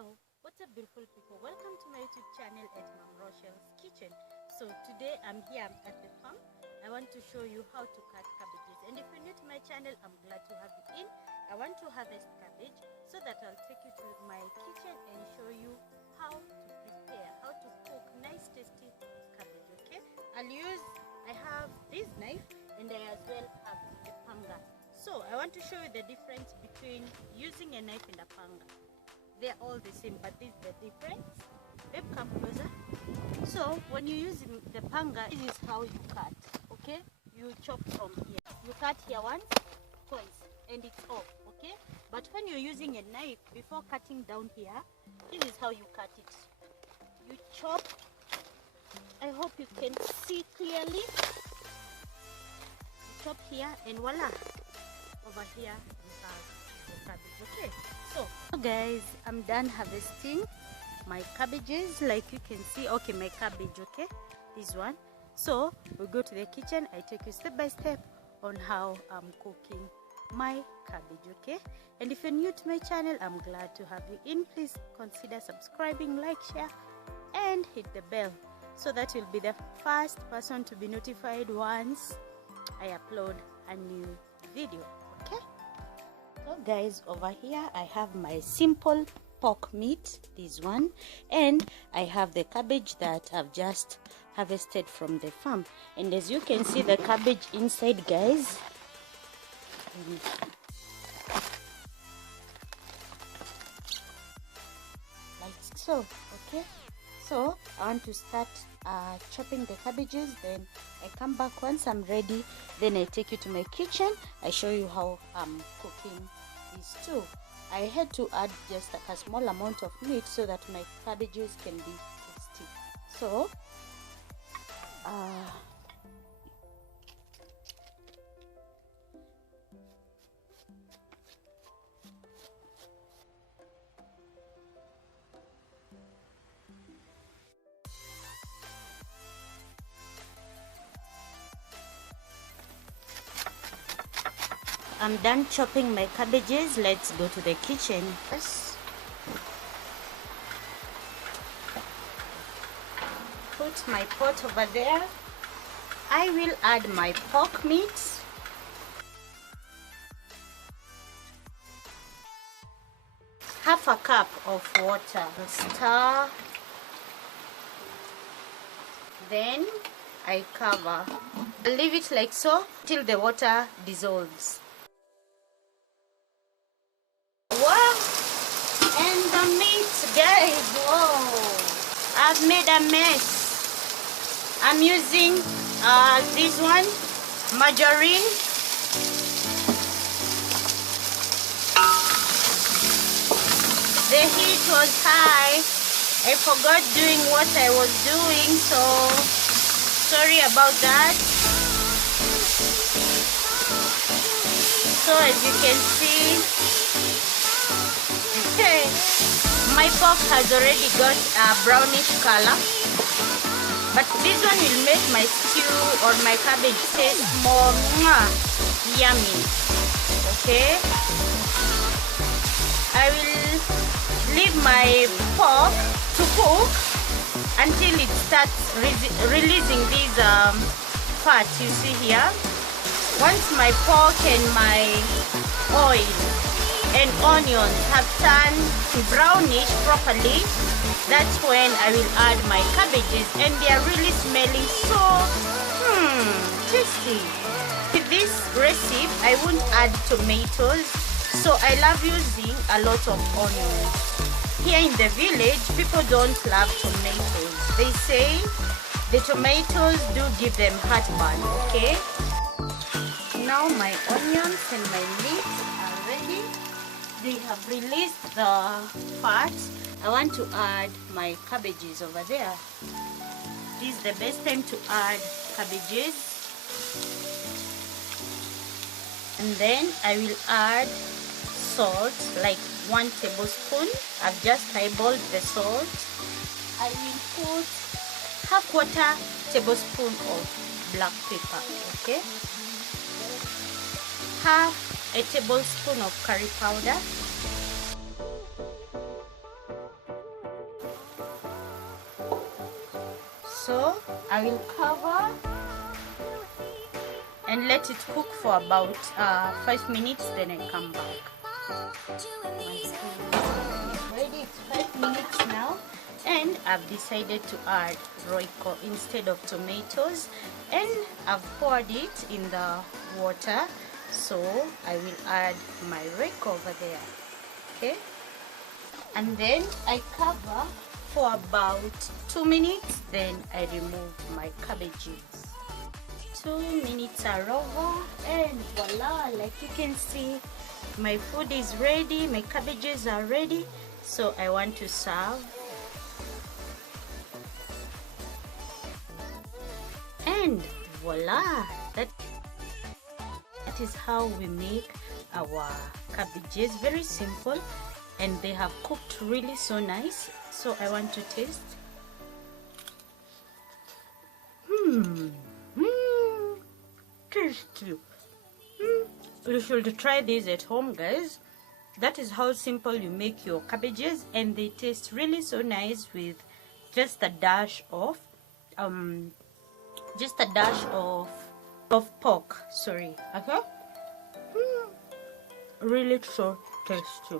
Hello, what's up beautiful people? Welcome to my YouTube channel at Mom Rochelle's Kitchen. So today I'm here at the farm. I want to show you how to cut cabbages, and if you're new to my channel, I'm glad to have you in. I want to harvest cabbage, so that I'll take you to my kitchen and show you how to prepare, how to cook nice tasty cabbage. Okay, I have this knife and I as well have a panga. So I want to show you the difference between using a knife and a panga. They're all the same, but this is the difference. Babe, come closer. So when you're using the panga, this is how you cut. Okay, you chop from here. You cut here once, twice, and it's off. Okay, but when you're using a knife, before cutting down here, this is how you cut it. You chop. I hope you can see clearly. You chop here, and voila, over here you have the cabbage. Okay, so guys, I'm done harvesting my cabbages, like you can see. Okay, my cabbage, okay, this one. So we go to the kitchen. I take you step by step on how I'm cooking my cabbage. Okay, and if you're new to my channel, I'm glad to have you in. Please consider subscribing, like, share, and hit the bell, so that you'll be the first person to be notified once I upload a new video. Okay, so guys, over here I have my simple pork meat, this one, and I have the cabbage that I've just harvested from the farm. And as you can see, the cabbage inside, guys, like so. Okay, so I want to start chopping the cabbages, then I come back once I'm ready, then I take you to my kitchen. I show you how I'm cooking these two. I had to add just like a small amount of meat so that my cabbages can be tasty. So I'm done chopping my cabbages. Let's go to the kitchen. Yes. Put my pot over there. I will add my pork meat. Half a cup of water. Stir. Then I cover. Leave it like so till the water dissolves. Wow! And the meat, guys, whoa! I've made a mess. I'm using this one, margarine. The heat was high. I forgot doing what I was doing, so sorry about that. So as you can see, my pork has already got a brownish color, but this one will make my stew or my cabbage taste more yummy. Okay, I will leave my pork to cook until it starts releasing these fat you see here. Once my pork and my oil and onions have turned brownish properly, that's when I will add my cabbages, and they are really smelling so tasty. With this recipe, I won't add tomatoes, so I love using a lot of onions. Here in the village, people don't love tomatoes. They say the tomatoes do give them heartburn. Okay, now my onions and my meat are ready. They have released the fat. I want to add my cabbages over there. This is the best time to add cabbages. And then I will add salt, like 1 tablespoon. I've just eyeballed the salt. I will put ½ tablespoon of black pepper. Okay, ½ tablespoon of curry powder, So I will cover and let it cook for about 5 minutes, then I come back. Once it's ready, it's 5 minutes now, and I've decided to add Royco instead of tomatoes, and I've poured it in the water, so I will add my Royco over there. Okay, and then I cover for about 2 minutes, then I remove my cabbages. 2 minutes are over, and voila, like you can see, my food is ready, my cabbages are ready, so I want to serve. And voila, that is how we make our cabbages. Very simple, and they have cooked really so nice, so I want to taste. Tasty. You should try this at home, guys. That is how simple you make your cabbages, and they taste really so nice with just a dash of pork. Sorry. Okay. Really so tasty.